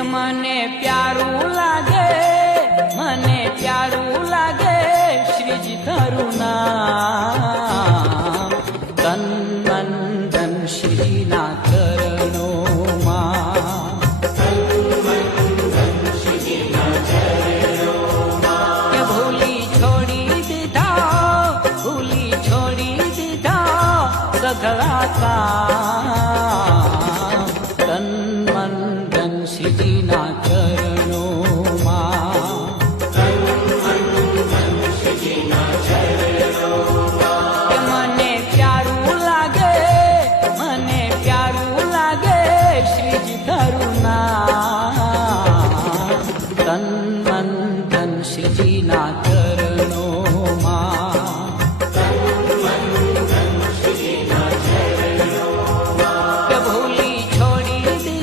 કે મને પ્યારું લાગે શ્રીજી તારું નામ. તન મન ધન શ્રીજીના ચરણોમાં, કે ભૂલી છોડી દીધા સઘળા કામ. તન મન ધન શ્રીજીના